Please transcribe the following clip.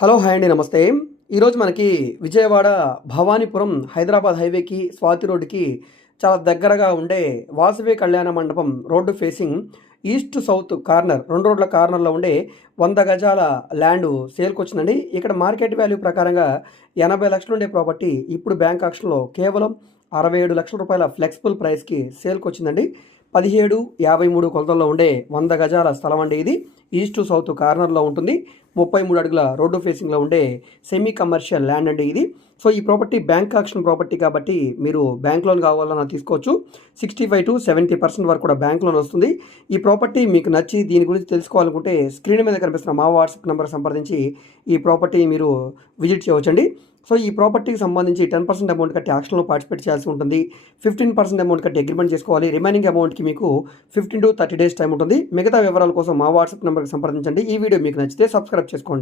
Hello hi అండి నమస్తే. ఈరోజు మనకి విజయవాడ భవానీపురం హైదరాబాద్ హైవేకి స్వాతి రోడ్డుకి చాలా దగ్గరగా ఉండే వాసవి కళ్యాణ మండపం road facing east south corner 2 రోడ్ల కార్నర్లో ఉండే 100 గజాల ల్యాండ్ సేల్కి వచ్చిందండి. ఇక్కడ మార్కెట్ వాల్యూ ప్రకారంగా 80 లక్షలు ఉండే ప్రాపర్టీ ఇప్పుడు బ్యాంక్ ఆక్షన్లో కేవలం 67 లక్షల రూపాయల ఫ్లెక్సిబుల్ ప్రైస్కి సేల్కి వచ్చిందండి. 1753 కొలతల్లో ఉండే 100 గజాల స్థలం అండి. ఇది ఈస్ట్ సౌత్ కార్నర్లో ఉంటుంది. 33 అడుగుల రోడ్డు ఫేసింగ్లో ఉండే సెమీ కమర్షియల్ ల్యాండ్ అండి ఇది. సో ఈ ప్రాపర్టీ బ్యాంక్ ఆక్షన్ ప్రాపర్టీ కాబట్టి మీరు బ్యాంక్ లోన్ కావాలన్నా తీసుకోవచ్చు. 65 to 70% వరకు కూడా బ్యాంక్ లోన్ వస్తుంది. ఈ ప్రాపర్టీ మీకు నచ్చి దీని గురించి తెలుసుకోవాలనుకుంటే స్క్రీన్ మీద కనిపిస్తున్న మా వాట్సాప్ నెంబర్ సంప్రదించి ఈ ప్రాపర్టీ మీరు విజిట్ చేయవచ్చండి. సో ఈ ప్రాపర్టీకి సంబంధించి 10% అమౌంట్ కట్టి ఆక్షన్లో పార్టిసిపేట్ చేయాల్సి ఉంటుంది. 15% అమౌంట్ కట్టి అగ్రిమెంట్ చేసుకోవాలి. రిమైనింగ్ అమౌంట్కి మీకు 15 to 30 డేస్ టైం ఉంటుంది. మిగతా వివరాల కోసం మా వాట్సాప్ నెంబర్కి సంప్రదించండి. ఈ వీడియో మీకు నచ్చితే సబ్స్క్రైబ్ చేసుకోండి.